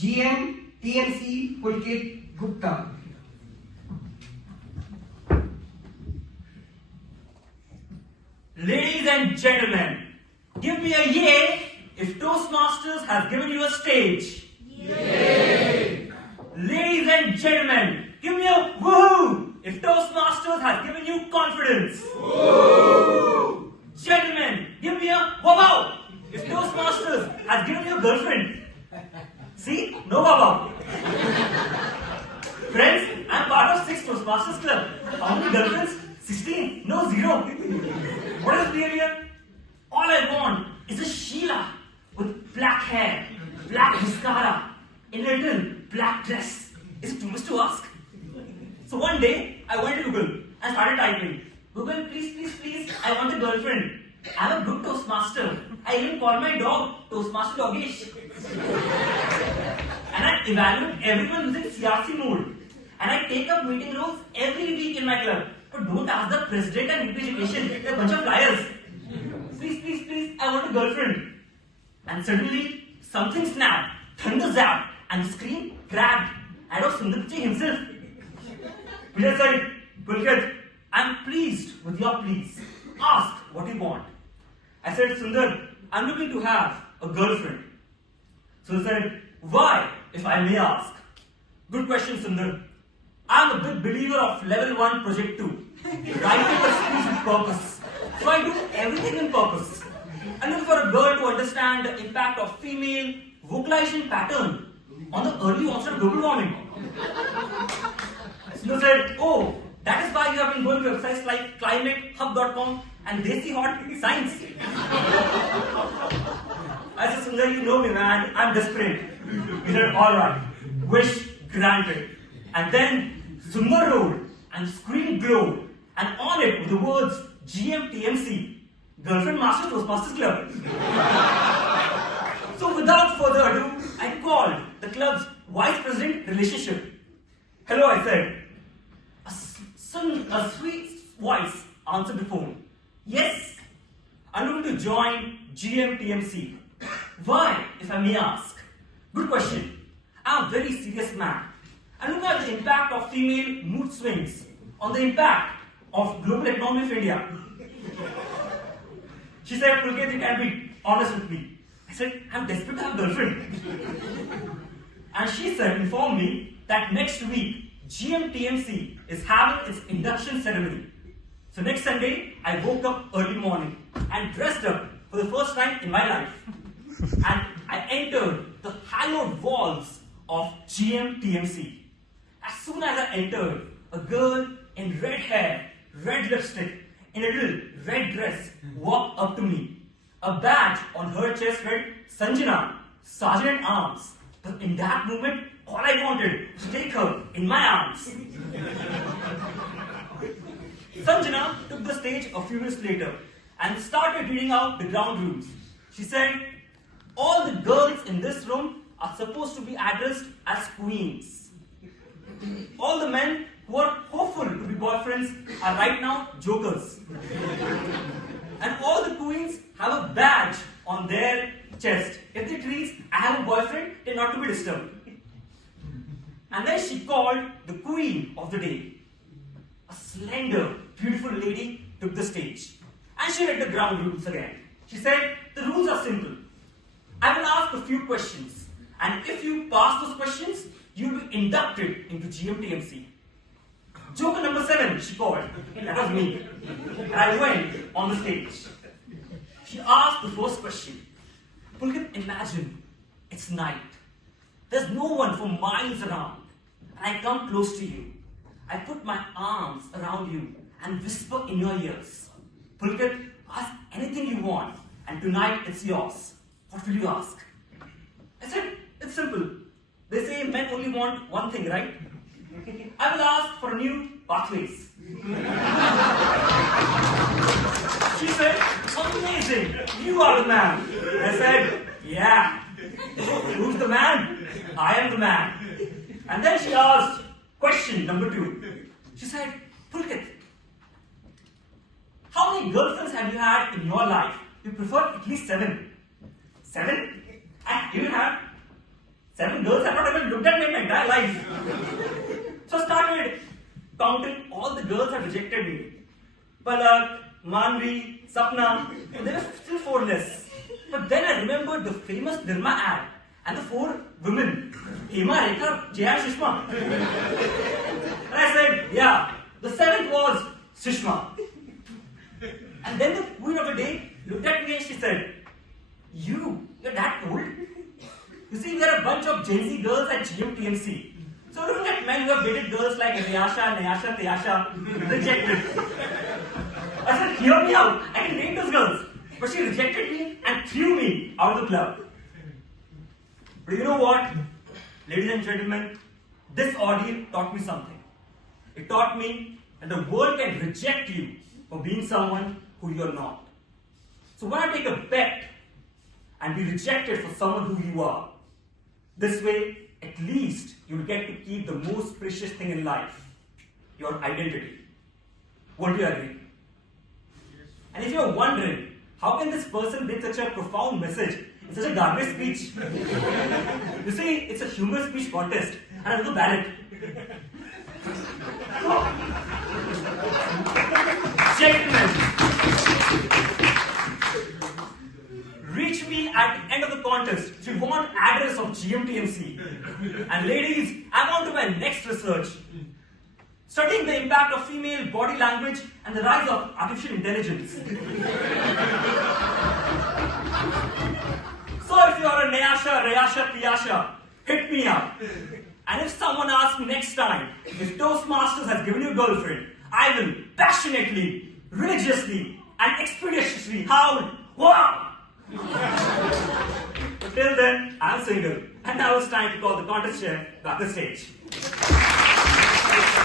GMTMC Pulkit Gupta. Ladies and gentlemen, give me a yay if Toastmasters has given you a stage. Yay! Ladies and gentlemen, give me a woohoo if Toastmasters has given you confidence. Woo! Gentlemen, give me a wow if Toastmasters has given you a girlfriend. See? No wow. Friends, I'm part of 6 Toastmasters Club. How many girlfriends? 16? No, 0. What is real here? All I want is a Sheila with black hair, black mascara, in a little black dress. Is it too much to ask? So one day, I went to Google and started typing, Google, please, I want a girlfriend. I'm a good Toastmaster. I even call my dog Toastmaster Doggish. And I evaluate everyone using CRC mode. And I take up meeting roles every week in my club. But don't ask the president and VP education. They're a bunch of liars. Please, I want a girlfriend. And suddenly, something snapped, thunder zapped, and the screen cracked. And it was Sundar Pichai himself. Peter said, Pulkit, I'm pleased with your pleas. Ask what you want. I said, Sundar, I'm looking to have a girlfriend. Sundar said, why, if I may ask? Good question, Sundar. I'm a big believer of level 1, project 2. Writing a speech with purpose. So I do everything in purpose. I look for a girl to understand the impact of female vocalization pattern on the early onset of global warming. Sundar said, oh, that is why you have been going to websites like climatehub.com and Desi Hot Science. I said, Sundar, you know me, man. I'm desperate. He said, alright, wish granted. And then Sundar wrote and the screen glowed, and on it were the words GMTMC, Girlfriend Master Toastmasters Club. So without further ado, I called the club's vice president relationship. Hello, I said. A sweet voice answered the phone. Yes, I'm looking to join GMTMC. Why, if I may ask? Good question. I'm a very serious man. I look at the impact of female mood swings on the impact of global economy of India. She said, Pulkit, you can be honest with me. I said, I'm desperate to have a girlfriend. And she said, informed me that next week, GMTMC is having its induction ceremony. So next Sunday, I woke up early morning and dressed up for the first time in my life. And I entered the hallowed walls of GMTMC. As soon as I entered, a girl in red hair, red lipstick, in a little red dress walked up to me. A badge on her chest read, Sanjana, Sergeant at Arms. But in that moment, all I wanted was to take her in my arms. Sanjana took the stage a few minutes later and started reading out the ground rules. She said, all the girls in this room are supposed to be addressed as queens. All the men who are hopeful to be boyfriends are right now jokers. And all the queens have a badge on their chest. If it reads, I have a boyfriend, they're not to be disturbed. And then she called the queen of the day. A slender, beautiful lady took the stage. And she read the ground rules again. She said, the rules are simple. I will ask a few questions. And if you pass those questions, you will be inducted into GMTMC. Joker number 7, she called. That was me. And I went on the stage. She asked the first question. Pulkit, imagine, it's night. There's no one for miles around. And I come close to you. I put my arms around you and whisper in your ears. Pulkit, ask anything you want. And tonight it's yours. What will you ask? I said, it's simple. They say men only want one thing, right? I will ask for new pathways. She said, amazing, you are the man. I said, yeah. Who's the man? I am the man. And then she asked question number 2. She said, Pulkit, how many girlfriends have you had in your life? You prefer at least 7. 7? I even have 7 girls have not even looked at me in my entire life. So I started counting all the girls have rejected me. Palak, Manvi, Sapna, there were still 4 less. But then I remembered the famous Nirma ad and the 4 women, Hema, Rekha, Jaya, Shishma. And I said, yeah, the 7th was Shishma. And then the queen of the day looked at me and she said, you're that old? You see, we are a bunch of Gen Z girls at GMTMC. So looking at men who have dated girls like Rayasha, Nayasha, Tayasha, rejected. I said, hear me out, I can date those girls. But she rejected me and threw me out of the club. But you know what? Ladies and gentlemen, this ordeal taught me something. It taught me that the world can reject you for being someone who you're not. So why not take a bet and be rejected for someone who you are? This way, at least you'll get to keep the most precious thing in life, your identity. Won't you agree? And if you're wondering, how can this person bring such a profound message in such a garbage speech? You see, it's a humorous speech contest, and I have to ballot. Gentlemen, reach me at the end of the contest if you want address of GMTMC. And ladies, I'm on to my next research. Studying the impact of female body language and the rise of artificial intelligence. So if you are a Nayasha, Rayasha, Tiyasha, hit me up. And if someone asks me next time if Toastmasters has given you a girlfriend, I will passionately, religiously, and expeditiously howl, wow! But till then, I'm single, and now it's time to call the contest chair back the stage.